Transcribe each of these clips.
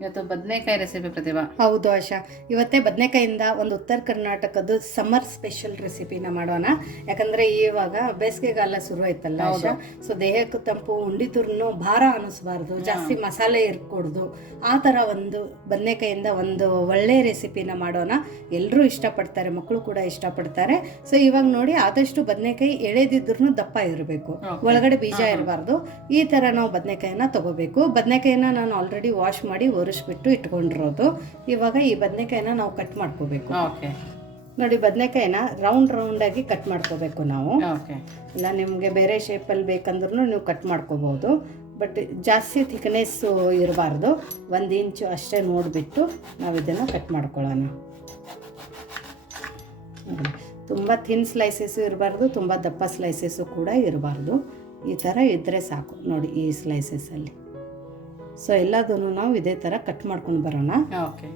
ಇವತ್ತು ಬದನೆಕಾಯಿ ರೆಸಿಪಿ ಪ್ರತಿಭಾ. ಹೌದು ಆಶಾ. ಇವತ್ತೇ ಬದನೆಕಾಯಿಂದ ಒಂದು ಉತ್ತರ ಕರ್ನಾಟಕದ ಸಮ್ಮರ್ ಸ್ಪೆಷಲ್ ರೆಸಿಪಿನ ಮಾಡೋಣ. ಯಾಕಂದ್ರೆ ಇವಾಗ ಬೇಸಿಗೆಗಾಲ ಶುರು ಆಯ್ತಲ್ಲ ಆಶಾ. ಸೊ ದೇಹಕ್ಕೆ ತಂಪು ಉಂಡಿದ್ರು ಭಾರ ಅನಿಸ್ಬಾರ್ದು ಜಾಸ್ತಿ ಮಸಾಲೆ ಇರ್ಕೊಡ್ದು. ಆ ತರ ಒಂದು ಬದನೆಕಾಯಿಂದ ಒಂದು ಒಳ್ಳೆ ರೆಸಿಪಿನ ಮಾಡೋಣ. ಎಲ್ಲರೂ ಇಷ್ಟಪಡ್ತಾರೆ ಮಕ್ಕಳು ಕೂಡ ಇಷ್ಟಪಡ್ತಾರೆ. ಸೊ ಇವಾಗ ನೋಡಿ ಆದಷ್ಟು ಬದನೆಕಾಯಿ ಎಳೆದಿದ್ರು ದಪ್ಪ ಇರಬೇಕು. ಒಳಗಡೆ ಬೀಜ ಇರಬಾರ್ದು. ಈ ತರ ನಾವು ಬದನೆಕಾಯಿನ ತಗೋಬೇಕು. ಬದನೆಕಾಯಿನ ನಾನು ಆಲ್ರೆಡಿ ವಾಶ್ ಮಾಡಿ ಒರೆಸ್ಬಿಟ್ಟು ಇಟ್ಕೊಂಡಿರೋದು. ಇವಾಗ ಈ ಬದನೆಕಾಯಿನ ನಾವು ಕಟ್ ಮಾಡ್ಕೋಬೇಕು. ಓಕೆ ನೋಡಿ ಬದನೆಕಾಯಿನ ರೌಂಡ್ ರೌಂಡಾಗಿ ಕಟ್ ಮಾಡ್ಕೋಬೇಕು ನಾವು. ಓಕೆ ಇಲ್ಲ ನಿಮಗೆ ಬೇರೆ ಶೇಪಲ್ಲಿ ಬೇಕಂದ್ರೂ ನೀವು ಕಟ್ ಮಾಡ್ಕೋಬೋದು. ಬಟ್ ಜಾಸ್ತಿ ಥಿಕ್ನೆಸ್ಸು ಇರಬಾರ್ದು. ಒಂದು ಇಂಚು ಅಷ್ಟೇ ನೋಡಿಬಿಟ್ಟು ನಾವು ಇದನ್ನು ಕಟ್ ಮಾಡ್ಕೊಳ್ಳೋಣ. ತುಂಬ ಥಿನ್ ಸ್ಲೈಸಸ್ಸು ಇರಬಾರ್ದು ತುಂಬ ದಪ್ಪ ಸ್ಲೈಸಸ್ಸು ಕೂಡ ಇರಬಾರ್ದು. ಈ ಥರ ಇದ್ದರೆ ಸಾಕು. ನೋಡಿ ಈ ಸ್ಲೈಸಸ್ಸಲ್ಲಿ ಸೊ ಎಲ್ಲದನ್ನು ನಾವು ಇದೇ ಥರ ಕಟ್ ಮಾಡ್ಕೊಂಡು ಬರೋಣ. ಓಕೆ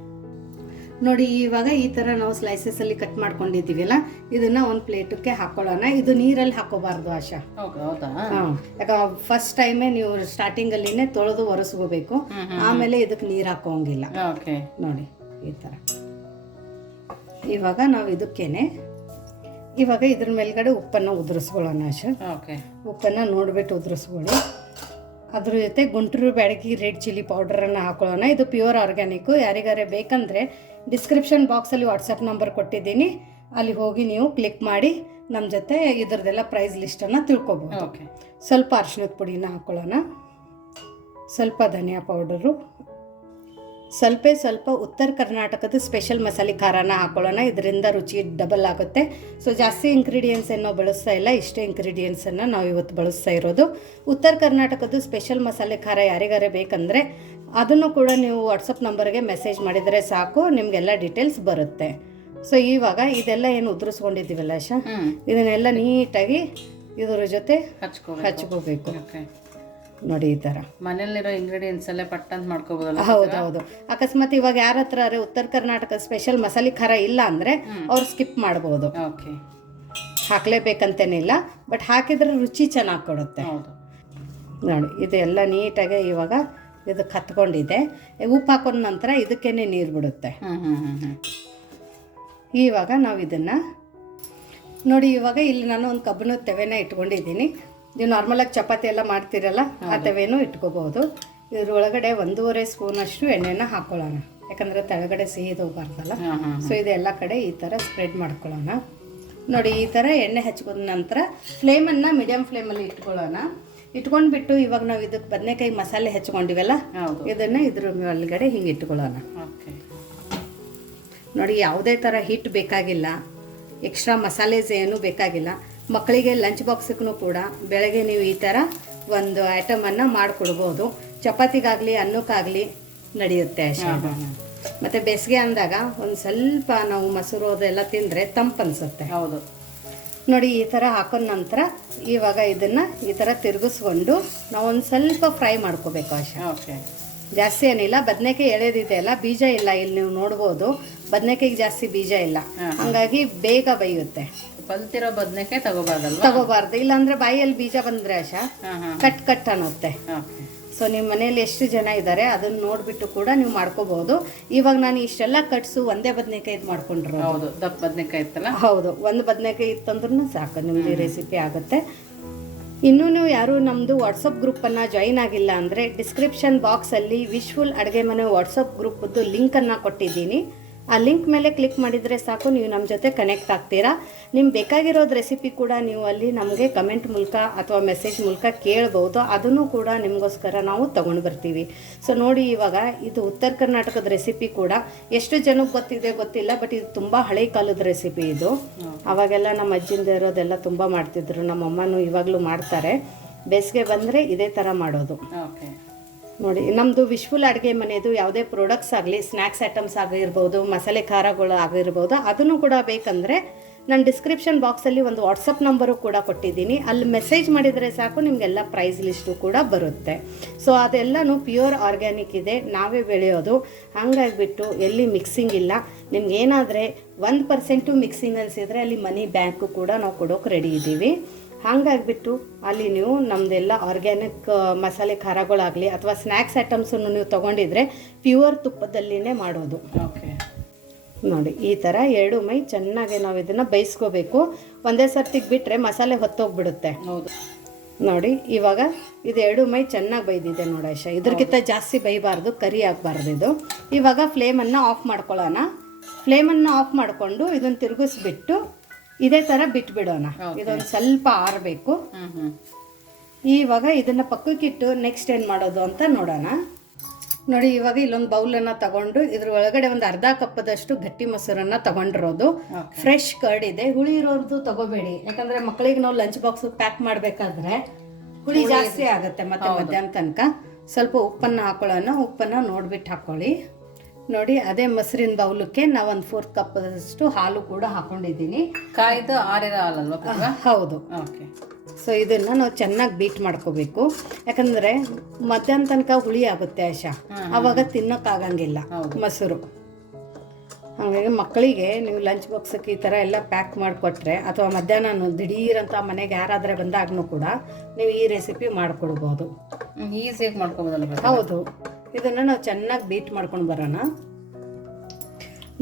ನೋಡಿ ಇವಾಗ ಈ ಥರ ನಾವು ಸ್ಲೈಸಸ್ಸಲ್ಲಿ ಕಟ್ ಮಾಡ್ಕೊಂಡಿದ್ದೀವಲ್ಲ ಇದನ್ನು ಒಂದು ಪ್ಲೇಟಕ್ಕೆ ಹಾಕೊಳ್ಳೋಣ. ಇದು ನೀರಲ್ಲಿ ಹಾಕೋಬಾರ್ದು ಆಶಾ. ಯಾಕೆ ಫಸ್ಟ್ ಟೈಮೇ ನೀವು ಸ್ಟಾರ್ಟಿಂಗಲ್ಲಿನೇ ತೊಳೆದು ಒರೆಸ್ಕೋಬೇಕು. ಆಮೇಲೆ ಇದಕ್ಕೆ ನೀರು ಹಾಕೋಂಗಿಲ್ಲ ಓಕೆ ನೋಡಿ ಈ ಥರ ಇವಾಗ ನಾವು ಇದಕ್ಕೇನೆ ಇವಾಗ ಇದ್ರ ಮೇಲ್ಗಡೆ ಉಪ್ಪನ್ನು ಉದುರಿಸ್ಕೊಳ್ಳೋಣ ಆಶಾ. ಓಕೆ ಉಪ್ಪನ್ನು ನೋಡ್ಬಿಟ್ಟು ಉದುರಿಸ್ಕೊಳ್ಳಿ. ಅದ್ರ ಜೊತೆ ಗುಂಟೂರು ಬ್ಯಾಡಗಿ ರೆಡ್ ಚಿಲ್ಲಿ ಪೌಡರನ್ನು ಹಾಕೊಳ್ಳೋಣ. ಇದು ಪ್ಯೂರ್ ಆರ್ಗ್ಯಾನಿಕ್ಕು ಯಾರಿಗಾರೆ ಬೇಕಂದರೆ ಡಿಸ್ಕ್ರಿಪ್ಷನ್ ಬಾಕ್ಸಲ್ಲಿ ವಾಟ್ಸಪ್ ನಂಬರ್ ಕೊಟ್ಟಿದ್ದೀನಿ. ಅಲ್ಲಿ ಹೋಗಿ ನೀವು ಕ್ಲಿಕ್ ಮಾಡಿ ನಮ್ಮ ಜೊತೆ ಇದ್ರದ್ದೆಲ್ಲ ಪ್ರೈಸ್ ಲಿಸ್ಟನ್ನು ತಿಳ್ಕೊಬೋದು. ಓಕೆ. ಸ್ವಲ್ಪ ಅರ್ಶಿನದ ಪುಡಿನ ಹಾಕೊಳ್ಳೋಣ. ಸ್ವಲ್ಪ ಧನಿಯಾ ಪೌಡರು. ಸ್ವಲ್ಪ ಸ್ವಲ್ಪ ಉತ್ತರ ಕರ್ನಾಟಕದ ಸ್ಪೆಷಲ್ ಮಸಾಲೆ ಖಾರನ ಹಾಕೊಳ್ಳೋಣ. ಇದರಿಂದ ರುಚಿ ಡಬಲ್ ಆಗುತ್ತೆ. ಸೊ ಜಾಸ್ತಿ ಇಂಗ್ರೀಡಿಯೆಂಟ್ಸ್ ಏನೋ ಬಳಸ್ತಾ ಇಲ್ಲ. ಇಷ್ಟೇ ಇಂಗ್ರೀಡಿಯೆಂಟ್ಸನ್ನು ನಾವು ಇವತ್ತು ಬಳಸ್ತಾ ಇರೋದು. ಉತ್ತರ ಕರ್ನಾಟಕದ ಸ್ಪೆಷಲ್ ಮಸಾಲೆ ಖಾರ ಯಾರಿಗಾರೆ ಬೇಕಂದರೆ ಅದನ್ನು ಕೂಡ ನೀವು ವಾಟ್ಸಪ್ ನಂಬರ್ಗೆ ಮೆಸೇಜ್ ಮಾಡಿದರೆ ಸಾಕು. ನಿಮಗೆಲ್ಲ ಡೀಟೇಲ್ಸ್ ಬರುತ್ತೆ. ಸೊ ಇವಾಗ ಇದೆಲ್ಲ ಏನು ಉದುರಿಸ್ಕೊಂಡಿದ್ದೀವಲ್ಲ ಶಾ ಇದನ್ನೆಲ್ಲ ನೀಟಾಗಿ ಇದರ ಜೊತೆ ಹಚ್ಕೋ ಹಚ್ಕೋಬೇಕು. ನೋಡಿ ಈ ಥರ ಮನೇಲಿರೋ ಇಂಗ್ರೀಡಿಯೆಂಟ್ಸ್ ಎಲ್ಲ ಪಟ್ಟಂತ ಮಾಡ್ಕೋಬೋದಲ್ಲ ಹೌದು ಹೌದು ಅಕಸ್ಮಾತ್ ಇವಾಗ ಯಾರ ಹತ್ರ ಉತ್ತರ ಕರ್ನಾಟಕ ಸ್ಪೆಷಲ್ ಮಸಾಲೆ ಖಾರ ಇಲ್ಲ ಅಂದರೆ ಅವ್ರು ಸ್ಕಿಪ್ ಮಾಡ್ಬೋದು. ಓಕೆ ಹಾಕಲೇಬೇಕಂತೇನಿಲ್ಲ ಬಟ್ ಹಾಕಿದ್ರೆ ರುಚಿ ಚೆನ್ನಾಗಿ ಕೊಡುತ್ತೆ. ಹೌದು. ನೋಡಿ ಇದೆಲ್ಲ ನೀಟಾಗಿ ಇವಾಗ ಇದು ಕತ್ಕೊಂಡಿದೆ. ಉಪ್ಪು ಹಾಕೊಂಡ ನಂತರ ಇದಕ್ಕೇನೆ ನೀರು ಬಿಡುತ್ತೆ. ಇವಾಗ ನಾವು ಇದನ್ನು ನೋಡಿ ಇವಾಗ ಇಲ್ಲಿ ನಾನು ಒಂದು ಕಬ್ಬನ ತೆವೆನ ಇಟ್ಕೊಂಡಿದ್ದೀನಿ. ನೀವು ನಾರ್ಮಲಾಗಿ ಚಪಾತಿ ಎಲ್ಲ ಮಾಡ್ತೀರಲ್ಲ ಆ ತೆವೆನೂ ಇಟ್ಕೋಬಹುದು. ಇದ್ರೊಳಗಡೆ ಒಂದೂವರೆ ಸ್ಪೂನಷ್ಟು ಎಣ್ಣೆನ ಹಾಕೊಳ್ಳೋಣ. ಯಾಕಂದರೆ ತೆಳಗಡೆ ಸಿಹಿ ಹೋಗ್ಬಾರ್ದಲ್ಲ. ಸೊ ಇದೆಲ್ಲ ಕಡೆ ಈ ಥರ ಸ್ಪ್ರೆಡ್ ಮಾಡ್ಕೊಳ್ಳೋಣ. ನೋಡಿ ಈ ಥರ ಎಣ್ಣೆ ಹಚ್ಕೊಂಡ ನಂತರ ಫ್ಲೇಮನ್ನು ಮೀಡಿಯಮ್ ಫ್ಲೇಮಲ್ಲಿ ಇಟ್ಕೊಳ್ಳೋಣ. ಇಟ್ಕೊಂಡ್ಬಿಟ್ಟು ಇವಾಗ ನಾವು ಇದಕ್ಕೆ ಬದನೆಕಾಯಿ ಮಸಾಲೆ ಹೆಚ್ಕೊಂಡಿವಲ್ಲ ಇದನ್ನು ಇದ್ರ ಒಳಗಡೆ ಹಿಂಗೆ ಇಟ್ಕೊಳ್ಳೋಣ. ನೋಡಿ ಯಾವುದೇ ಥರ ಹಿಟ್ಟು ಬೇಕಾಗಿಲ್ಲ. ಎಕ್ಸ್ಟ್ರಾ ಮಸಾಲೆಸ್ ಏನೂ ಬೇಕಾಗಿಲ್ಲ. ಮಕ್ಕಳಿಗೆ ಲಂಚ್ ಬಾಕ್ಸಿಗೂ ಕೂಡ ಬೆಳಗ್ಗೆ ನೀವು ಈ ಥರ ಒಂದು ಐಟಮನ್ನು ಮಾಡಿಕೊಡ್ಬೋದು. ಚಪಾತಿಗಾಗಲಿ ಅನ್ನಕ್ಕಾಗಲಿ ನಡೆಯುತ್ತೆ ಮತ್ತು ಬೇಸಿಗೆ ಅಂದಾಗ ಒಂದು ಸ್ವಲ್ಪ ನಾವು ಮೊಸರು ಅದೆಲ್ಲ ತಿಂದರೆ ತಂಪು ಅನಿಸುತ್ತೆ. ಹೌದು. ನೋಡಿ ಈ ಥರ ಹಾಕೊಂಡ ನಂತರ ಇವಾಗ ಇದನ್ನು ಈ ಥರ ತಿರುಗಿಸ್ಕೊಂಡು ನಾವು ಒಂದು ಸ್ವಲ್ಪ ಫ್ರೈ ಮಾಡ್ಕೋಬೇಕು ಅಷ್ಟೇ ಓಕೆ. ಜಾಸ್ತಿ ಏನಿಲ್ಲ ಬದನೆಕಾಯಿ ಎಳೆದಿದೆ ಅಲ್ಲ ಬೀಜ ಇಲ್ಲ ಇಲ್ಲಿ ನೀವು ನೋಡ್ಬೋದು. ಬದನೆಕಾಯಿಗೆ ಜಾಸ್ತಿ ಬೀಜ ಇಲ್ಲ. ಹಂಗಾಗಿ ಬೇಗ ಬೇಯುತ್ತೆ. ಬಲ್ತಿರೋ ಬದನೆಕಾಯಿ ತಗೋಬಾರ್ದಲ್ವಾ? ತಗೋಬಾರ್ದು. ಇಲ್ಲಾಂದ್ರೆ ಬಾಯಲ್ಲಿ ಬೀಜ ಬಂದ್ರೆ ಆಶಾ ಕಟ್ ಕಟ್ ಅನ್ನುತ್ತೆ. ಸೊ ನಿಮ್ಮ ಮನೇಲಿ ಎಷ್ಟು ಜನ ಇದ್ದಾರೆ ಅದನ್ನ ನೋಡಿಬಿಟ್ಟು ಕೂಡ ನೀವು ಮಾಡ್ಕೋಬಹುದು ಇವಾಗ ನಾನು ಇಷ್ಟೆಲ್ಲ ಕಟ್ಸು ಒಂದೇ ಬದನೆಕಾಯಿ ಮಾಡ್ಕೊಂಡ್ರು ಹೌದು ದಪ್ಪ ಬದನೆಕಾಯಿ ಇತ್ತಲ್ಲ? ಹೌದು ಒಂದು ಬದನೆಕಾಯಿ ಇತ್ತಂದ್ರೂ ಸಾಕು ನಿಮ್ದು ರೆಸಿಪಿ ಆಗುತ್ತೆ. ಇನ್ನೂ ನೀವು ಯಾರು ನಮ್ಮದು ವಾಟ್ಸಪ್ ಗ್ರೂಪನ್ನು ಜಾಯಿನ್ ಆಗಿಲ್ಲ ಅಂದರೆ ಡಿಸ್ಕ್ರಿಪ್ಷನ್ ಬಾಕ್ಸಲ್ಲಿ ವಿಶ್ಫುಲ್ ಅಡುಗೆ ಮನೆ ವಾಟ್ಸಪ್ ಗ್ರೂಪದ್ದು ಲಿಂಕನ್ನು ಕೊಟ್ಟಿದ್ದೀನಿ. ಆ ಲಿಂಕ್ ಮೇಲೆ ಕ್ಲಿಕ್ ಮಾಡಿದರೆ ಸಾಕು, ನೀವು ನಮ್ಮ ಜೊತೆ ಕನೆಕ್ಟ್ ಆಗ್ತೀರಾ? ನಿಮ್ಗೆ ಬೇಕಾಗಿರೋದು ರೆಸಿಪಿ ಕೂಡ ನೀವು ಅಲ್ಲಿ ನಮಗೆ ಕಮೆಂಟ್ ಮೂಲಕ ಅಥವಾ ಮೆಸೇಜ್ ಮೂಲಕ ಕೇಳ್ಬೋದು. ಅದನ್ನು ಕೂಡ ನಿಮಗೋಸ್ಕರ ನಾವು ತೊಗೊಂಡು ಬರ್ತೀವಿ. ಸೊ ನೋಡಿ ಇವಾಗ, ಇದು ಉತ್ತರ ಕರ್ನಾಟಕದ ರೆಸಿಪಿ ಕೂಡ. ಎಷ್ಟು ಜನಕ್ಕೆ ಗೊತ್ತಿದೆ ಗೊತ್ತಿಲ್ಲ ಬಟ್ ಇದು ತುಂಬ ಹಳೆ ಕಾಲದ ರೆಸಿಪಿ ಇದು. ಅವಾಗೆಲ್ಲ ನಮ್ಮ ಅಜ್ಜಿಂದ ಇರೋದೆಲ್ಲ ತುಂಬ ಮಾಡ್ತಿದ್ರು. ನಮ್ಮ ಅಮ್ಮನೂ ಇವಾಗಲೂ ಮಾಡ್ತಾರೆ. ಬೇಸಿಗೆ ಬಂದರೆ ಇದೇ ಥರ ಮಾಡೋದು. ನೋಡಿ ನಮ್ಮದು ವಿಶ್ವಲ್ ಅಡುಗೆ ಮನೆಯದು ಯಾವುದೇ ಪ್ರಾಡಕ್ಟ್ಸ್ ಆಗಲಿ ಸ್ನ್ಯಾಕ್ಸ್ ಐಟಮ್ಸ್ ಆಗಿರ್ಬೋದು, ಮಸಾಲೆ ಖಾರಗಳು ಆಗಿರ್ಬೋದು, ಅದನ್ನು ಕೂಡ ಬೇಕಂದರೆ ನಾನು ಡಿಸ್ಕ್ರಿಪ್ಷನ್ ಬಾಕ್ಸಲ್ಲಿ ಒಂದು ವಾಟ್ಸಪ್ ನಂಬರು ಕೂಡ ಕೊಟ್ಟಿದ್ದೀನಿ. ಅಲ್ಲಿ ಮೆಸೇಜ್ ಮಾಡಿದರೆ ಸಾಕು, ನಿಮಗೆಲ್ಲ ಪ್ರೈಸ್ ಲಿಸ್ಟು ಕೂಡ ಬರುತ್ತೆ. ಸೊ ಅದೆಲ್ಲನೂ ಪ್ಯೂರ್ ಆರ್ಗ್ಯಾನಿಕ್ ಇದೆ, ನಾವೇ ಬೆಳೆಯೋದು. ಹಂಗಾಗಿಬಿಟ್ಟು ಎಲ್ಲಿ ಮಿಕ್ಸಿಂಗ್ ಇಲ್ಲ ನಿಮ್ಗೆ ಏನಾದರೆ ಒಂದು ಪರ್ಸೆಂಟು ಮಿಕ್ಸಿಂಗ್ ಅನಿಸಿದರೆ ಅಲ್ಲಿ ಮನಿ ಬ್ಯಾಂಕು ಕೂಡ ನಾವು ಕೊಡೋಕೆ ರೆಡಿ ಇದ್ದೀವಿ ಹಾಗಾಗಿಬಿಟ್ಟು ಅಲ್ಲಿ ನೀವು ನಮ್ಮದೆಲ್ಲ ಆರ್ಗ್ಯಾನಿಕ್ ಮಸಾಲೆ ಖಾರಗಳಾಗಲಿ ಅಥವಾ ಸ್ನ್ಯಾಕ್ಸ್ ಐಟಮ್ಸನ್ನು ನೀವು ತೊಗೊಂಡಿದ್ರೆ ಪ್ಯೂರ್ ತುಪ್ಪದಲ್ಲಿನೇ ಮಾಡೋದು. ಓಕೆ ನೋಡಿ ಈ ಥರ ಎರಡು ಮೈ ಚೆನ್ನಾಗಿ ನಾವು ಇದನ್ನು ಬೇಯಿಸ್ಕೋಬೇಕು. ಒಂದೇ ಸರ್ತಿಗೆ ಬಿಟ್ಟರೆ ಮಸಾಲೆ ಹೊತ್ತೋಗ್ಬಿಡುತ್ತೆ. ಹೌದು. ನೋಡಿ ಇವಾಗ ಇದು ಎರಡು ಮೈ ಚೆನ್ನಾಗಿ ಬೈದಿದೆ ನೋಡಿ ಆಯ್ಷಾ. ಇದ್ರಕ್ಕಿಂತ ಜಾಸ್ತಿ ಬೈಬಾರ್ದು ಕರಿ ಆಗಬಾರ್ದು ಇದು. ಇವಾಗ ಫ್ಲೇಮನ್ನು ಆಫ್ ಮಾಡ್ಕೊಳ್ಳೋಣ. ಫ್ಲೇಮನ್ನು ಆಫ್ ಮಾಡಿಕೊಂಡು ಇದನ್ನು ತಿರುಗಿಸ್ಬಿಟ್ಟು ಇದೇ ತರ ಬಿಟ್ಬಿಡೋಣ. ಇದೊಂದು ಸ್ವಲ್ಪ ಆರಬೇಕು. ಇವಾಗ ಇದನ್ನ ಪಕ್ಕಕ್ಕಿಟ್ಟು ನೆಕ್ಸ್ಟ್ ಏನು ಮಾಡೋದು ಅಂತ ನೋಡೋಣ. ನೋಡಿ ಇವಾಗ ಇಲ್ಲೊಂದು ಬೌಲನ್ನು ತಗೊಂಡು ಇದ್ರ ಒಳಗಡೆ ಒಂದು ಅರ್ಧ ಕಪ್ಪದಷ್ಟು ಗಟ್ಟಿ ಮೊಸರನ್ನ ತಗೊಂಡಿರೋದು. ಫ್ರೆಶ್ ಕರ್ಡ್ ಇದೆ. ಹುಳಿ ಇರೋದು ತಗೋಬೇಡಿ. ಯಾಕಂದ್ರೆ ಮಕ್ಕಳಿಗೆ ನಾವು ಲಂಚ್ ಬಾಕ್ಸ್ ಪ್ಯಾಕ್ ಮಾಡಬೇಕಾದ್ರೆ ಹುಳಿ ಜಾಸ್ತಿ ಆಗುತ್ತೆ ಮತ್ತೆ ಮಧ್ಯಾಹ್ನ ತನಕ. ಸ್ವಲ್ಪ ಉಪ್ಪನ್ನು ಹಾಕೊಳ್ಳೋಣ. ಉಪ್ಪನ್ನು ನೋಡ್ಬಿಟ್ಟು ಹಾಕೊಳ್ಳಿ. ನೋಡಿ ಅದೇ ಮೊಸರಿನ ಬೌಲಕ್ಕೆ ನಾವು ಒಂದು ಫೋರ್ತ್ ಕಪ್ಪದಷ್ಟು ಹಾಲು ಕೂಡ ಹಾಕೊಂಡಿದ್ದೀನಿ. ಕಾಯ್ದು ಆರಿದ ಹಾಲಲ್ವಾ ಹೌದು. ಓಕೆ. ಸೊ ಇದನ್ನು ನಾವು ಚೆನ್ನಾಗಿ ಬೀಟ್ ಮಾಡ್ಕೋಬೇಕು. ಯಾಕಂದರೆ ಮಧ್ಯಾಹ್ನ ತನಕ ಹುಳಿ ಆಗುತ್ತೆ ಆಶಾ. ಅವಾಗ ತಿನ್ನೋಕ್ಕಾಗಂಗಿಲ್ಲ. ಮೊಸರು. ಹಾಗಾಗಿ ಮಕ್ಕಳಿಗೆ ನೀವು ಲಂಚ್ ಬಾಕ್ಸಕ್ಕೆ ಈ ಥರ ಎಲ್ಲ ಪ್ಯಾಕ್ ಮಾಡಿಕೊಟ್ರೆ ಅಥವಾ ಮಧ್ಯಾಹ್ನ ದಿಢೀರಂತ ಮನೆಗೆ ಯಾರಾದರೆ ಬಂದಾಗ್ನು ಕೂಡ ನೀವು ಈ ರೆಸಿಪಿ ಮಾಡಿಕೊಡ್ಬೋದು. ಈಸಿಯಾಗಿ ಮಾಡ್ಕೊಬೋದಲ್ಲ? ಹೌದು. ಇದನ್ನು ನಾವು ಚೆನ್ನಾಗಿ ಬೀಟ್ ಮಾಡ್ಕೊಂಡು ಬರೋಣ.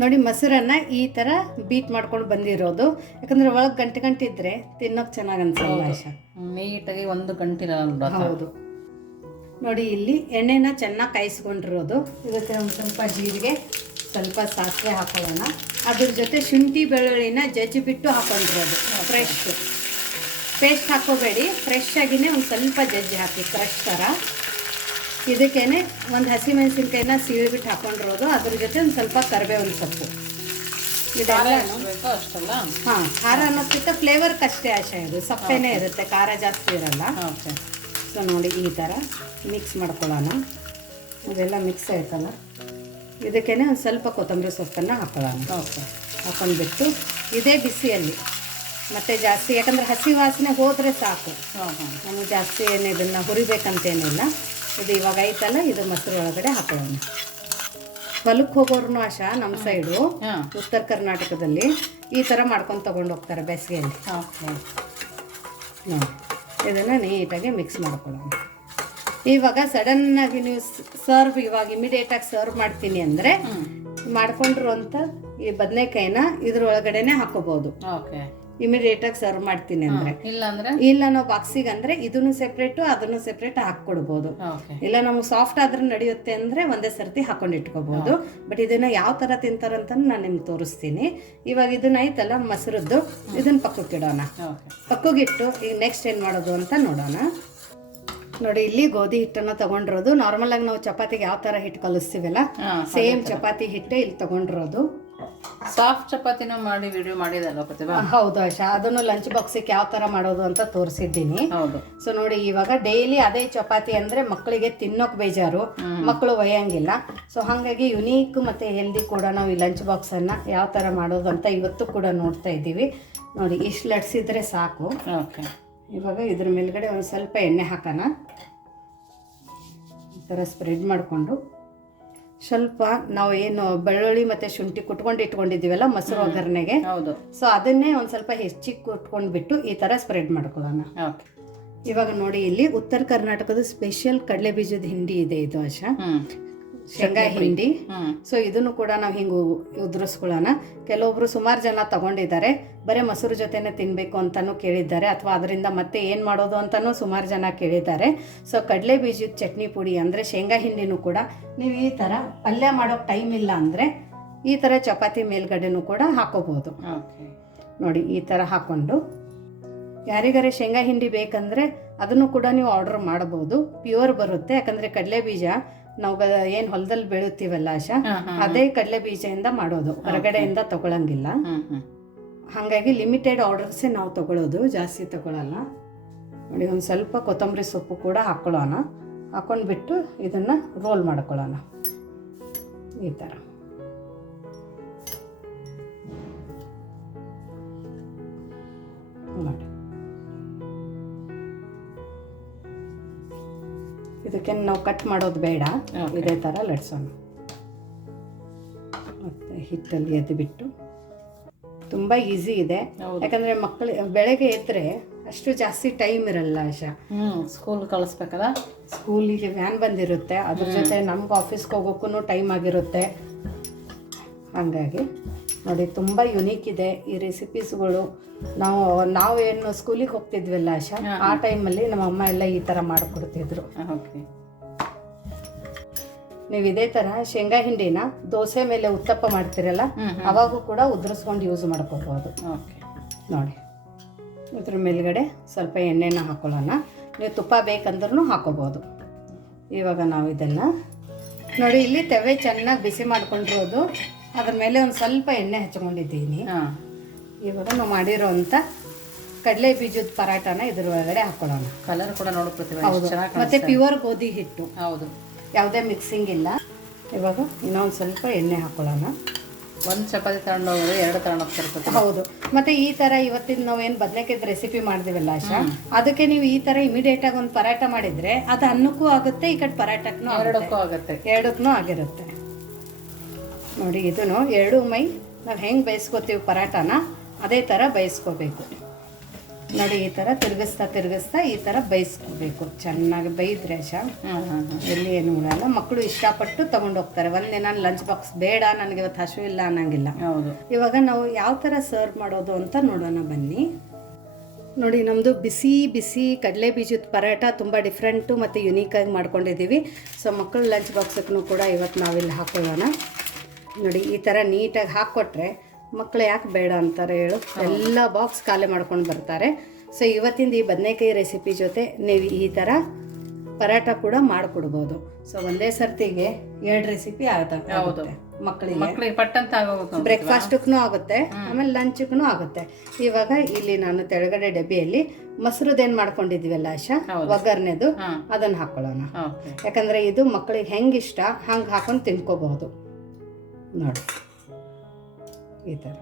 ನೋಡಿ ಮೊಸರನ್ನ ಈ ಥರ ಬೀಟ್ ಮಾಡ್ಕೊಂಡು ಬಂದಿರೋದು. ಯಾಕಂದ್ರೆ ಒಳಗೆ ಗಂಟೆ ಗಂಟೆ ಇದ್ರೆ ತಿನ್ನೋಕೆ ಚೆನ್ನಾಗಿ ಅನ್ಸಲ್ಲ ಆಶಾ ನೀಟಾಗಿ ಒಂದು ಗಂಟಿರಲ್ಲ ಹೌದು. ನೋಡಿ ಇಲ್ಲಿ ಎಣ್ಣೆನ ಚೆನ್ನಾಗಿ ಕಾಯಿಸ್ಕೊಂಡಿರೋದು. ಇದಕ್ಕೆ ಒಂದು ಸ್ವಲ್ಪ ಜೀರಿಗೆ ಸ್ವಲ್ಪ ಸಾಸಿವೆ ಹಾಕೊಳ್ಳೋಣ. ಅದ್ರ ಜೊತೆ ಶುಂಠಿ ಬೆಳ್ಳುಳ್ಳಿನ ಜಜ್ಜಿ ಬಿಟ್ಟು ಹಾಕೊಂಡಿರೋದು. ಫ್ರೆಶ್ ಪೇಸ್ಟ್ ಹಾಕೋಬೇಡಿ. ಫ್ರೆಶ್ ಆಗಿನೇ ಒಂದು ಸ್ವಲ್ಪ ಜಜ್ಜಿ ಹಾಕಿ ಕ್ರಶ್ ಥರ ಇದಕ್ಕೇನೆ ಒಂದು ಹಸಿಮೆಣಸಿನ್ಕಾಯಿನ ಸೀಳ್ಬಿಟ್ಟು ಹಾಕೊಂಡಿರೋದು. ಅದ್ರ ಜೊತೆ ಒಂದು ಸ್ವಲ್ಪ ಕರಿಬೇವಿನ ಸೊಪ್ಪು. ಇದೆಲ್ಲ ಅಷ್ಟಲ್ಲ? ಹಾಂ ಖಾರ ಅನ್ನೋದಕ್ಕಿಂತ ಫ್ಲೇವರ್ ಅಷ್ಟೇ ಆಶೆ ಇದು ಸಪ್ಪೆನೇ ಇರುತ್ತೆ ಖಾರ ಜಾಸ್ತಿ ಇರಲ್ಲ. ಓಕೆ ಸೊ ನೋಡಿ ಈ ಥರ ಮಿಕ್ಸ್ ಮಾಡ್ಕೊಳ್ಳೋಣ. ಅದೆಲ್ಲ ಮಿಕ್ಸ್ ಆಯ್ತಲ್ಲ. ಇದಕ್ಕೇನೆ ಒಂದು ಸ್ವಲ್ಪ ಕೊತ್ತಂಬರಿ ಸೊಪ್ಪನ್ನು ಹಾಕೊಳ್ಳೋಣ. ಓಕೆ ಹಾಕೊಂಡ್ಬಿಟ್ಟು ಇದೇ ಬಿಸಿಯಲ್ಲಿ. ಮತ್ತೆ ಜಾಸ್ತಿ ಯಾಕಂದರೆ ಹಸಿ ವಾಸನೆ ಹೋದರೆ ಸಾಕು. ನಮಗೆ ಜಾಸ್ತಿ ಏನು ಇದನ್ನು ಹುರಿಬೇಕಂತೇನಿಲ್ಲ. ಇದು ಇವಾಗ ಐತಲ್ಲ ಇದು ಮೊಸರು ಒಳಗಡೆ ಹಾಕೊಳ್ಳೋಣ. ಹೊಲಕ್ಕೆ ಹೋಗೋರು ಆಶಾ ನಮ್ಮ ಸೈಡು ಉತ್ತರ ಕರ್ನಾಟಕದಲ್ಲಿ ಈ ಥರ ಮಾಡ್ಕೊಂಡು ತೊಗೊಂಡು ಹೋಗ್ತಾರೆ ಬೇಸಿಗೆಯಲ್ಲಿ. ನೋಡಿ ಇದನ್ನು ನೀಟಾಗಿ ಮಿಕ್ಸ್ ಮಾಡ್ಕೊಳ್ಳೋಣ. ಇವಾಗ ಸಡನ್ನಾಗಿ ನೀವು ಸರ್ವ್ ಇವಾಗ ಇಮಿಡಿಯೇಟಾಗಿ ಸರ್ವ್ ಮಾಡ್ತೀನಿ ಅಂದರೆ ಮಾಡ್ಕೊಂಡ್ರು ಅಂತ ಈ ಬದನೆಕಾಯಿನ ಇದ್ರೊಳಗಡೆನೆ ಹಾಕೋಬಹುದು ಓಕೆ. ಇಮಿಡಿಯೇಟಾಗಿ ಸರ್ವ್ ಮಾಡ್ತೀನಿ ಅಂದರೆ. ಇಲ್ಲ ನಾವು ಬಾಕ್ಸಿಗೆ ಅಂದ್ರೆ ಇದನ್ನು ಸೆಪ್ರೇಟು ಅದನ್ನು ಸೆಪ್ರೇಟ್ ಹಾಕ್ಕೊಡ್ಬೋದು. ಇಲ್ಲ ನಮ್ಗೆ ಸಾಫ್ಟ್ ಆದ್ರೆ ನಡೆಯುತ್ತೆ ಅಂದ್ರೆ ಒಂದೇ ಸರ್ತಿ ಹಾಕೊಂಡು ಇಟ್ಕೋಬಹುದು ಬಟ್ ಇದನ್ನ ಯಾವ ತರ ತಿಂತಾರಂತ ನಾನು ನಿಮ್ಗೆ ತೋರಿಸ್ತೀನಿ. ಇವಾಗ ಇದನ್ನ ಐತಲ್ಲ ಮೊಸರದ್ದು. ಇದನ್ನ ಪಕ್ಕಕ್ಕೆ ಇಡೋಣ. ಪಕ್ಕಗಿಟ್ಟು ಈಗ ನೆಕ್ಸ್ಟ್ ಏನು ಮಾಡೋದು ಅಂತ ನೋಡೋಣ. ನೋಡಿ ಇಲ್ಲಿ ಗೋಧಿ ಹಿಟ್ಟನ್ನ ತಗೊಂಡಿರೋದು. ನಾರ್ಮಲ್ ಆಗಿ ನಾವು ಚಪಾತಿಗೆ ಯಾವ ತರ ಹಿಟ್ಟು ಕಲಿಸ್ತೀವಲ್ಲ ಸೇಮ್ ಚಪಾತಿ ಹಿಟ್ಟೆ ಇಲ್ಲಿ ತಗೊಂಡಿರೋದು. ಸಾಫ್ಟ್ ಚಪಾತಿನೂ ಮಾಡಿ ವಿಡಿಯೋ ಮಾಡಿದಲ್ವ ಪ್ರತಿಭಾ? ಹೌದು ಆಶಾ. ಅದನ್ನು ಲಂಚ್ ಬಾಕ್ಸಿಗೆ ಯಾವ ಥರ ಮಾಡೋದು ಅಂತ ತೋರಿಸಿದ್ದೀನಿ. ಹೌದು. ಸೊ ನೋಡಿ ಇವಾಗ ಡೈಲಿ ಅದೇ ಚಪಾತಿ ಅಂದರೆ ಮಕ್ಕಳಿಗೆ ತಿನ್ನೋಕೆ ಬೇಜಾರು ಮಕ್ಕಳು ಒಯ್ಯಂಗಿಲ್ಲ. ಸೊ ಹಾಗಾಗಿ ಯುನೀಕ್ ಮತ್ತು ಹೆಲ್ದಿ ಕೂಡ ನಾವು ಈ ಲಂಚ್ ಬಾಕ್ಸನ್ನು ಯಾವ ಥರ ಮಾಡೋದು ಅಂತ ಇವತ್ತು ಕೂಡ ನೋಡ್ತಾ ಇದ್ದೀವಿ. ನೋಡಿ ಇಷ್ಟು ಲಟ್ಸಿದ್ರೆ ಸಾಕು. ಓಕೆ ಇವಾಗ ಇದ್ರ ಮೇಲ್ಗಡೆ ಒಂದು ಸ್ವಲ್ಪ ಎಣ್ಣೆ ಹಾಕೋಣ. ಈ ಥರ ಸ್ಪ್ರೆಡ್ ಮಾಡಿಕೊಂಡು. ಸ್ವಲ್ಪ ನಾವು ಏನು ಬೆಳ್ಳುಳ್ಳಿ ಮತ್ತು ಶುಂಠಿ ಕುಟ್ಕೊಂಡು ಇಟ್ಕೊಂಡಿದ್ದೀವಲ್ಲ ಮೊಸರು ಒಗ್ಗರಣೆಗೆ? ಹೌದು. ಸೊ ಅದನ್ನೇ ಒಂದು ಸ್ವಲ್ಪ ಹೆಚ್ಚಿಗೆ ಕುಟ್ಕೊಂಡ್ಬಿಟ್ಟು ಈ ಥರ ಸ್ಪ್ರೆಡ್ ಮಾಡ್ಕೊಳ್ಳೋಣ. ಓಕೆ. ಇವಾಗ ನೋಡಿ ಇಲ್ಲಿ ಉತ್ತರ ಕರ್ನಾಟಕದ ಸ್ಪೆಷಲ್ ಕಡಲೆ ಬೀಜದ ಹಿಂಡಿ ಇದೆ ಇದು ಆಶಾ. ಶೇಂಗಾ ಹಿಂಡಿ. ಸೊ ಇದನ್ನು ಕೂಡ ನಾವು ಹಿಂಗೆ ಉದುರಿಸ್ಕೊಳ್ಳೋಣ. ಕೆಲವೊಬ್ರು ಸುಮಾರು ಜನ ತಗೊಂಡಿದ್ದಾರೆ. ಬರೀ ಮೊಸರು ಜೊತೆನೆ ತಿನ್ನಬೇಕು ಅಂತಲೂ ಕೇಳಿದ್ದಾರೆ ಅಥವಾ ಅದರಿಂದ ಮತ್ತೆ ಏನು ಮಾಡೋದು ಅಂತಲೂ ಸುಮಾರು ಜನ ಕೇಳಿದ್ದಾರೆ. ಸೊ ಕಡಲೆ ಬೀಜದ ಚಟ್ನಿ ಪುಡಿ ಅಂದರೆ ಶೇಂಗಾ ಹಿಂಡಿನೂ ಕೂಡ ನೀವು ಈ ಥರ ಪಲ್ಯ ಮಾಡೋಕ್ಕೆ ಟೈಮ್ ಇಲ್ಲ ಅಂದರೆ ಈ ಥರ ಚಪಾತಿ ಮೇಲ್ಗಡೆನೂ ಕೂಡ ಹಾಕೋಬಹುದು ನೋಡಿ ಈ ಥರ ಹಾಕ್ಕೊಂಡು ಯಾರಿಗಾರೆ ಶೇಂಗಾ ಹಿಂಡಿ ಬೇಕಂದರೆ ಅದನ್ನು ಕೂಡ ನೀವು ಆರ್ಡರ್ ಮಾಡ್ಬೋದು ಪ್ಯೂರ್ ಬರುತ್ತೆ ಯಾಕಂದರೆ ಕಡಲೆ ಬೀಜ ನಾವು ಏನು ಹೊಲದಲ್ಲಿ ಬೆಳುತ್ತೀವಲ್ಲ ಆಶಾ ಅದೇ ಕಡಲೆ ಬೀಜದಿಂದ ಮಾಡೋದು. ಹೊರಗಡೆಯಿಂದ ತಗೊಳಂಗಿಲ್ಲ. ಹಂಗಾಗಿ ಲಿಮಿಟೆಡ್ ಆರ್ಡರ್ಸೇ ನಾವು ತಗೊಳ್ಳೋದು ಜಾಸ್ತಿ ತಗೊಳ್ಳಲ್ಲ ನೋಡಿ ಒಂದು ಸ್ವಲ್ಪ ಕೊತ್ತಂಬರಿ ಸೊಪ್ಪು ಕೂಡ ಹಾಕ್ಕೊಳ್ಳೋಣ ಹಾಕೊಂಡ್ಬಿಟ್ಟು ಇದನ್ನು ರೋಲ್ ಮಾಡ್ಕೊಳ್ಳೋಣ. ಈ ಥರ ಮಾಡಿ ಇದಕ್ಕೆ ನಾವು ಕಟ್ ಮಾಡೋದು ಬೇಡ. ಇದೇ ಥರ ಲಟ್ಸೋಣ. ಮತ್ತು ಹಿಟ್ಟಲ್ಲಿ ಎದ್ದು ಬಿಟ್ಟು ತುಂಬ ಈಸಿ ಇದೆ. ಯಾಕಂದರೆ ಮಕ್ಕಳು ಬೆಳಗ್ಗೆ ಎದ್ದರೆ ಅಷ್ಟು ಜಾಸ್ತಿ ಟೈಮ್ ಇರಲ್ಲ ಆಶಾ. ಸ್ಕೂಲ್ ಕಳಿಸ್ಬೇಕಲ್ಲ? ಸ್ಕೂಲಿಗೆ ವ್ಯಾನ್ ಬಂದಿರುತ್ತೆ. ಅದ್ರ ಜೊತೆ ನಮ್ಗೆ ಆಫೀಸ್ಗೆ ಹೋಗೋಕ್ಕೂ ಟೈಮ್ ಆಗಿರುತ್ತೆ. ಹಾಗಾಗಿ ನೋಡಿ ತುಂಬ ಯುನೀಕ್ ಇದೆ ಈ ರೆಸಿಪೀಸ್ಗಳು ನಾವು ನಾವೇನು ಸ್ಕೂಲಿಗೆ ಹೋಗ್ತಿದ್ವಲ್ಲ ಆಶಾ ಆ ಟೈಮಲ್ಲಿ ನಮ್ಮ ಅಮ್ಮ ಎಲ್ಲ ಈ ಥರ ಮಾಡಿಕೊಡ್ತಿದ್ರು. ಓಕೆ ನೀವು ಇದೇ ಥರ ಶೇಂಗಾ ಹಿಂಡಿನ ದೋಸೆ ಮೇಲೆ ಉತ್ತಪ್ಪ ಮಾಡ್ತಿರಲ್ಲ ಅವಾಗೂ ಕೂಡ ಉದುರಿಸ್ಕೊಂಡು ಯೂಸ್ ಮಾಡ್ಕೋಬೋದು. ಓಕೆ ನೋಡಿ ಇದ್ರ ಮೇಲ್ಗಡೆ ಸ್ವಲ್ಪ ಎಣ್ಣೆನ ಹಾಕೊಳ್ಳೋಣ. ನೀವು ತುಪ್ಪ ಬೇಕಂದ್ರೂ ಹಾಕೋಬೋದು. ಇವಾಗ ನಾವು ಇದನ್ನು ನೋಡಿ ಇಲ್ಲಿ ತವೆ ಚೆನ್ನಾಗಿ ಬಿಸಿ ಮಾಡ್ಕೊಂಡಿರೋದು. ಅದ್ರ ಮೇಲೆ ಒಂದು ಸ್ವಲ್ಪ ಎಣ್ಣೆ ಹಚ್ಕೊಂಡಿದ್ದೀನಿ. ಇವಾಗ ನಾವು ಮಾಡಿರೋಂಥ ಕಡಲೆ ಬೀಜದ ಪರಾಟನ ಇದ್ರ ಒಳಗಡೆ ಹಾಕೊಳ್ಳೋಣ. ಕಲರ್ ಕೂಡ ನೋಡ್ಕೊತೀವಿ ಹೌದು. ಮತ್ತೆ ಪ್ಯೂರ್ ಗೋಧಿ ಹಿಟ್ಟು. ಹೌದು. ಯಾವುದೇ ಮಿಕ್ಸಿಂಗ್ ಇಲ್ಲ. ಇವಾಗ ಇನ್ನೊಂದು ಸ್ವಲ್ಪ ಎಣ್ಣೆ ಹಾಕೊಳ್ಳೋಣ. ಒಂದು ಚಪಾತಿ ತಗೊಂಡು ಹೋಗೋದು ಎರಡು ತಗೊಂಡು ಹೋಗ್ತಾರೆ ಹೌದು. ಮತ್ತೆ ಈ ತರ ಇವತ್ತಿನ ನಾವು ಏನು ಬದನೆಕಾಯ್ದು ರೆಸಿಪಿ ಮಾಡಿದಿವಲ್ಲ ಆಶಾ? ಅದಕ್ಕೆ ನೀವು ಈ ತರ ಇಮಿಡಿಯೇಟ್ ಆಗಿ ಒಂದು ಪರಾಟ ಮಾಡಿದ್ರೆ ಅದು ಅನ್ನಕ್ಕೂ ಆಗುತ್ತೆ ಈ ಕಡೆ ಪರಾಟಕ್ಕೂ ಎರಡಕ್ಕೂ ಆಗುತ್ತೆ. ಎರಡಕ್ಕೂ ಆಗಿರುತ್ತೆ. ನೋಡಿ ಇದನ್ನು ಎರಡು ಮೈ ನಾವು ಹೆಂಗೆ ಬೇಯಿಸ್ಕೋತೀವಿ ಪರಾಟಾನ ಅದೇ ಥರ ಬೇಯಿಸ್ಕೋಬೇಕು ನೋಡಿ ಈ ಥರ ತಿರುಗಿಸ್ತಾ ತಿರುಗಿಸ್ತಾ ಈ ಥರ ಬೇಯಿಸ್ಕೋಬೇಕು ಚೆನ್ನಾಗಿ ಬೈದ್ರೆ ಶಾ ಎಲ್ಲಿ ಏನು ಉಳಲ್ಲ. ಮಕ್ಕಳು ಇಷ್ಟಪಟ್ಟು ತೊಗೊಂಡು ಹೋಗ್ತಾರೆ. ಒಂದಿನ ಲಂಚ್ ಬಾಕ್ಸ್ ಬೇಡ ನನಗೆ ಇವತ್ತು ಹಸು ಇಲ್ಲ ಅನ್ನಂಗಿಲ್ಲ. ಹೌದು. ಇವಾಗ ನಾವು ಯಾವ ಥರ ಸರ್ವ್ ಮಾಡೋದು ಅಂತ ನೋಡೋಣ ಬನ್ನಿ. ನೋಡಿ ನಮ್ಮದು ಬಿಸಿ ಬಿಸಿ ಕಡಲೆ ಬೀಜದ ಪರಾಟ ತುಂಬ ಡಿಫ್ರೆಂಟು ಮತ್ತು ಯುನೀಕಾಗಿ ಮಾಡ್ಕೊಂಡಿದ್ದೀವಿ. ಸೊ ಮಕ್ಕಳು ಲಂಚ್ ಬಾಕ್ಸಕ್ಕೂ ಕೂಡ ಇವತ್ತು ನಾವಿಲ್ಲಿ ಹಾಕೊಳ್ಳೋಣ. ನೋಡಿ ಈ ಥರ ನೀಟಾಗಿ ಹಾಕ್ಕೊಟ್ರೆ ಮಕ್ಕಳು ಯಾಕೆ ಬೇಡ ಅಂತಾರೆ ಹೇಳು. ಎಲ್ಲ ಬಾಕ್ಸ್ ಖಾಲಿ ಮಾಡ್ಕೊಂಡು ಬರ್ತಾರೆ. ಸೊ ಇವತ್ತಿಂದ ಈ ಬದನೆಕಾಯಿ ರೆಸಿಪಿ ಜೊತೆ ನೀವು ಈ ಥರ ಪರಾಟ ಕೂಡ ಮಾಡಿಕೊಡ್ಬೋದು. ಸೊ ಒಂದೇ ಸರ್ತಿಗೆ ಎರಡು ರೆಸಿಪಿ ಆಗುತ್ತೆ ಮಕ್ಕಳಿಗೆ. ಮಕ್ಕಳಿಗೆ ಪಟ್ಟಂತ ಬ್ರೇಕ್ಫಾಸ್ಟಕ್ಕೂ ಆಗುತ್ತೆ ಆಮೇಲೆ ಲಂಚ್ಗೂ ಆಗುತ್ತೆ. ಇವಾಗ ಇಲ್ಲಿ ನಾನು ತೆಳಗಡೆ ಡಬ್ಬಿಯಲ್ಲಿ ಮೊಸರುದೇನು ಮಾಡ್ಕೊಂಡಿದ್ವಲ್ಲ ಆಶಾ? ಒಗ್ಗರಣೆದು. ಅದನ್ನ ಹಾಕೊಳ್ಳೋಣ. ಯಾಕಂದ್ರೆ ಇದು ಮಕ್ಕಳಿಗೆ ಹೆಂಗೆ ಇಷ್ಟ ಹಂಗೆ ಹಾಕೊಂಡು ತಿನ್ಕೋಬಹುದು ನೋಡಿ. ಈ ಥರ.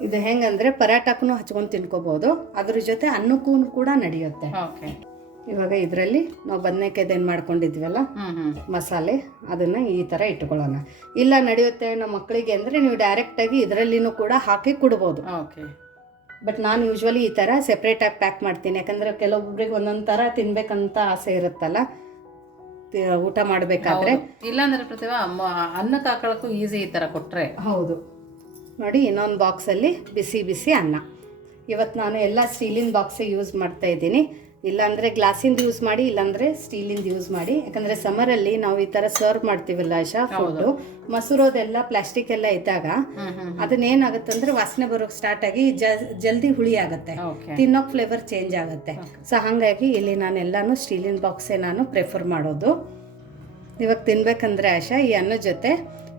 ಇದು ಹೆಂಗಂದ್ರೆ ಪರಾಟಕ್ಕೂ ಹಚ್ಕೊಂಡು ತಿನ್ಕೋಬಹುದು ಅದ್ರ ಜೊತೆ ಅನ್ನಕ್ಕೂ ಕೂಡ ನಡೆಯುತ್ತೆ. ಓಕೆ. ಇವಾಗ ಇದರಲ್ಲಿ ನಾವು ಬದನೆಕಾಯ್ದೇನು ಮಾಡ್ಕೊಂಡಿದ್ವಲ್ಲ? ಮಸಾಲೆ ಅದನ್ನು ಈ ಥರ ಇಟ್ಕೊಳ್ಳೋಣ. ಇಲ್ಲ ನಡೆಯುತ್ತೆ ನಮ್ಮ ಮಕ್ಕಳಿಗೆ ಅಂದರೆ ನೀವು ಡೈರೆಕ್ಟಾಗಿ ಇದರಲ್ಲಿನೂ ಕೂಡ ಹಾಕಿ ಕೊಡ್ಬೋದು. ಓಕೆ. ಬಟ್ ನಾನು ಯೂಶ್ವಲಿ ಈ ಥರ ಸೆಪ್ರೇಟಾಗಿ ಪ್ಯಾಕ್ ಮಾಡ್ತೀನಿ. ಯಾಕಂದರೆ ಕೆಲವೊಬ್ಬರಿಗೆ ಒಂದೊಂದು ಥರ ತಿನ್ಬೇಕಂತ ಆಸೆ ಇರುತ್ತಲ್ಲ? ಊಟ ಮಾಡಬೇಕಾದ್ರೆ ಇಲ್ಲಾಂದ್ರೆ ಪ್ರತಿಭಾ ಅಮ್ಮ ಅನ್ನಕ್ಕೆ ಹಾಕೊಳ್ಳೋಕ್ಕೂ ಈಸಿ ಈ ಥರ ಕೊಟ್ಟರೆ ಹೌದು. ನೋಡಿ ಇನ್ನೊಂದು ಬಾಕ್ಸಲ್ಲಿ ಬಿಸಿ ಬಿಸಿ ಅನ್ನ. ಇವತ್ತು ನಾನು ಎಲ್ಲ ಸ್ಟೀಲಿನ ಬಾಕ್ಸೇ ಯೂಸ್ ಮಾಡ್ತಾ ಇದ್ದೀನಿ. ಇಲ್ಲಾಂದರೆ ಗ್ಲಾಸಿಂದ ಯೂಸ್ ಮಾಡಿ ಇಲ್ಲಾಂದರೆ ಸ್ಟೀಲಿಂದ ಯೂಸ್ ಮಾಡಿ. ಯಾಕಂದರೆ ಸಮರಲ್ಲಿ ನಾವು ಈ ಥರ ಸರ್ವ್ ಮಾಡ್ತೀವಲ್ಲ ಆಶಾ ಫುಡ್ಡು ಮಸೂರೋದೆಲ್ಲ ಪ್ಲಾಸ್ಟಿಕ್ ಎಲ್ಲ ಇದ್ದಾಗ ಅದನ್ನ ಏನಾಗುತ್ತೆ ಅದನ್ನೇನಾಗುತ್ತಂದ್ರೆ ವಾಸನೆ ಬರೋಕೆ ಸ್ಟಾರ್ಟ್ ಆಗಿ ಜಲ್ದಿ ಹುಳಿ ಆಗುತ್ತೆ. ತಿನ್ನೋಕ್ ಫ್ಲೇವರ್ ಚೇಂಜ್ ಆಗುತ್ತೆ. ಸೊ ಹಾಗಾಗಿ ಇಲ್ಲಿ ನಾನು ಎಲ್ಲಾನು ಸ್ಟೀಲಿನ ಬಾಕ್ಸೇ ನಾನು ಪ್ರಿಫರ್ ಮಾಡೋದು. ಇವಾಗ ತಿನ್ಬೇಕಂದ್ರೆ ಆಶಾ ಈ ಅನ್ನದ ಜೊತೆ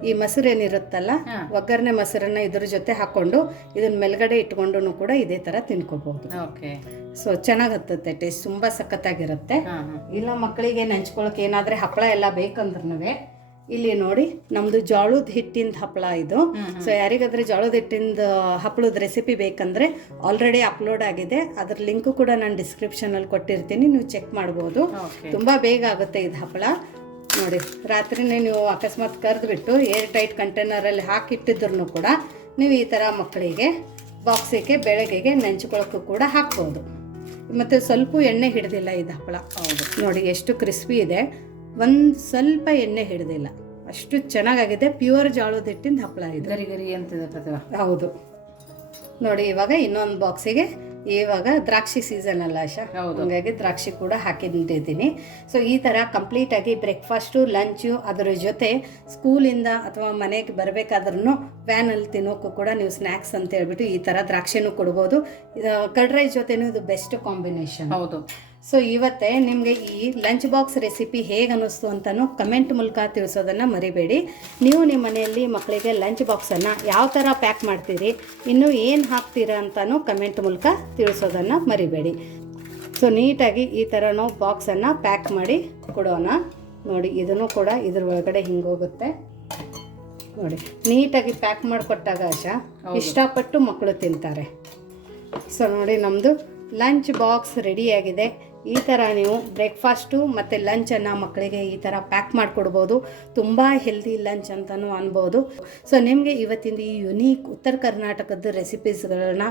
ಈ ಮೊಸರು ಏನಿರುತ್ತಲ್ಲ ಹಾ. ಒಗ್ಗರಣೆ ಮೊಸರನ್ನ ಇದ್ರ ಜೊತೆ ಹಾಕೊಂಡು ಇದನ್ನ ಮೇಲ್ಗಡೆ ಇಟ್ಕೊಂಡು ಕೂಡ ಇದೇ ತರ ತಿನ್ಕೋಬಹುದು. ಸೊ ಚೆನ್ನಾಗತ್ತೆ ಟೇಸ್ಟ್ ತುಂಬಾ ಸಖತ್ತಾಗಿರುತ್ತೆ. ಇಲ್ಲ ಮಕ್ಕಳಿಗೆ ನೆಂಚ್ಕೊಳಕ್ ಏನಾದ್ರೆ ಹಪ್ಪಳ ಎಲ್ಲ ಬೇಕಂದ್ರೂ ಇಲ್ಲಿ ನೋಡಿ ನಮ್ದು ಜೋಳದ ಹಿಟ್ಟಿಂದ ಹಪ್ಪಳ ಇದು. ಸೊ ಯಾರಿಗಾದ್ರೆ ಜೋಳದ ಹಿಟ್ಟಿಂದ ಹಪ್ಪಳದ ರೆಸಿಪಿ ಬೇಕಂದ್ರೆ ಆಲ್ರೆಡಿ ಅಪ್ಲೋಡ್ ಆಗಿದೆ. ಅದ್ರ ಲಿಂಕ್ ಕೂಡ ನಾನು ಡಿಸ್ಕ್ರಿಪ್ಷನ್ ಅಲ್ಲಿ ಕೊಟ್ಟಿರ್ತೀನಿ ನೀವು ಚೆಕ್ ಮಾಡಬಹುದು ತುಂಬಾ ಬೇಗ ಆಗುತ್ತೆ ಇದು ಹಪ್ಪಳ ನೋಡಿ ರಾತ್ರಿನೇ ನೀವು ಅಕಸ್ಮಾತ್ ಕರೆದ್ಬಿಟ್ಟು ಏರ್ ಟೈಟ್ ಕಂಟೈನರಲ್ಲಿ ಹಾಕಿಟ್ಟಿದ್ರು ಕೂಡ ನೀವು ಈ ಥರ ಮಕ್ಕಳಿಗೆ ಬಾಕ್ಸಿಗೆ ಬೆಳಗ್ಗೆಗೆ ನೆಂಚ್ಕೊಳಕ್ಕೂ ಕೂಡ ಹಾಕ್ಬೋದು. ಮತ್ತು ಸ್ವಲ್ಪ ಎಣ್ಣೆ ಹಿಡ್ದಿಲ್ಲ ಇದು ಹಪ್ಪಳ ಹೌದು. ನೋಡಿ ಎಷ್ಟು ಕ್ರಿಸ್ಪಿ ಇದೆ. ಒಂದು ಸ್ವಲ್ಪ ಎಣ್ಣೆ ಹಿಡ್ದಿಲ್ಲ. ಅಷ್ಟು ಚೆನ್ನಾಗಾಗಿದೆ. ಪ್ಯೂರ್ ಜೋಳದ ಹಿಟ್ಟಿಂದ ಹಪ್ಪಳ ಇದು. ಗರಿ ಗರಿ ಪ್ರತಿಭಾ. ಹೌದು. ನೋಡಿ ಇವಾಗ ಇನ್ನೊಂದು ಬಾಕ್ಸಿಗೆ ಇವಾಗ ದ್ರಾಕ್ಷಿ ಸೀಸನ್ ಅಲ್ಲ ಆಶಾ? ಹೌದು. ಹಂಗಾಗಿ ದ್ರಾಕ್ಷಿ ಕೂಡ ಹಾಕಿಟ್ಟಿದ್ದೀನಿ ಸೊ ಈ ಥರ ಕಂಪ್ಲೀಟಾಗಿ ಬ್ರೇಕ್ಫಾಸ್ಟು ಲಂಚು ಅದರ ಜೊತೆ ಸ್ಕೂಲಿಂದ ಅಥವಾ ಮನೆಗೆ ಬರಬೇಕಾದ್ರೂ ವ್ಯಾನಲ್ಲಿ ತಿನ್ನೋಕ್ಕೂ ಕೂಡ ನೀವು ಸ್ನ್ಯಾಕ್ಸ್ ಅಂತ ಹೇಳ್ಬಿಟ್ಟು ಈ ಥರ ದ್ರಾಕ್ಷಿನೂ ಕೊಡ್ಬೋದು. ಕರ್ಡ್ ರೈಸ್ ಜೊತೆನೂ ಇದು ಬೆಸ್ಟ್ ಕಾಂಬಿನೇಷನ್ ಹೌದು. ಸೊ ಇವತ್ತೇ ನಿಮಗೆ ಈ ಲಂಚ್ ಬಾಕ್ಸ್ ರೆಸಿಪಿ ಹೇಗೆ ಅನ್ನಿಸ್ತು ಅಂತಲೂ ಕಮೆಂಟ್ ಮೂಲಕ ತಿಳಿಸೋದನ್ನು ಮರಿಬೇಡಿ. ನೀವು ನಿಮ್ಮ ಮನೆಯಲ್ಲಿ ಮಕ್ಕಳಿಗೆ ಲಂಚ್ ಬಾಕ್ಸನ್ನು ಯಾವ ಥರ ಪ್ಯಾಕ್ ಮಾಡ್ತೀರಿ ಇನ್ನೂ ಏನು ಹಾಕ್ತೀರಾ ಅಂತಲೂ ಕಮೆಂಟ್ ಮೂಲಕ ತಿಳಿಸೋದನ್ನು ಮರಿಬೇಡಿ. ಸೊ ನೀಟಾಗಿ ಈ ಥರ ನಾವು ಬಾಕ್ಸನ್ನು ಪ್ಯಾಕ್ ಮಾಡಿ ಕೊಡೋಣ. ನೋಡಿ ಇದನ್ನು ಕೂಡ ಇದ್ರ ಒಳಗಡೆ ಹಿಂಗೋಗುತ್ತೆ ನೋಡಿ ನೀಟಾಗಿ ಪ್ಯಾಕ್ ಮಾಡಿಕೊಟ್ಟಾಗ ಆಶಾ ಇಷ್ಟಪಟ್ಟು ಮಕ್ಕಳು ತಿಂತಾರೆ. ಸೊ ನೋಡಿ ನಮ್ಮದು ಲಂಚ್ ಬಾಕ್ಸ್ ರೆಡಿಯಾಗಿದೆ ಈ ಥರ ನೀವು ಬ್ರೇಕ್ಫಾಸ್ಟು ಮತ್ತು ಲಂಚನ್ನು ಮಕ್ಕಳಿಗೆ ಈ ಥರ ಪ್ಯಾಕ್ ಮಾಡಿಕೊಡ್ಬೋದು. ತುಂಬ ಹೆಲ್ದಿ ಲಂಚ್ ಅಂತಲೂ ಅನ್ಬೋದು. ಸೊ ನಿಮಗೆ ಇವತ್ತಿಂದ ಈ ಯುನೀಕ್ ಉತ್ತರ ಕರ್ನಾಟಕದ ರೆಸಿಪೀಸ್ಗಳನ್ನ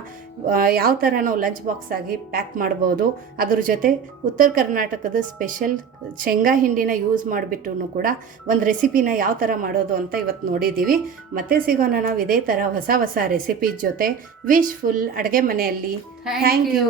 ಯಾವ ಥರ ನಾವು ಲಂಚ್ ಬಾಕ್ಸ್ ಆಗಿ ಪ್ಯಾಕ್ ಮಾಡ್ಬೋದು ಅದ್ರ ಜೊತೆ ಉತ್ತರ ಕರ್ನಾಟಕದ ಸ್ಪೆಷಲ್ ಶೇಂಗಾ ಹಿಂಡಿನ ಯೂಸ್ ಮಾಡಿಬಿಟ್ಟು ಕೂಡ ಒಂದು ರೆಸಿಪಿನ ಯಾವ ಥರ ಮಾಡೋದು ಅಂತ ಇವತ್ತು ನೋಡಿದ್ದೀವಿ ಮತ್ತೆ ಸಿಗೋಣ ನಾವು ಇದೇ ಥರ ಹೊಸ ಹೊಸ ರೆಸಿಪಿ ಜೊತೆ. ವಿಶ್ ಫುಲ್ ಅಡುಗೆ ಮನೆಯಲ್ಲಿ. Thank you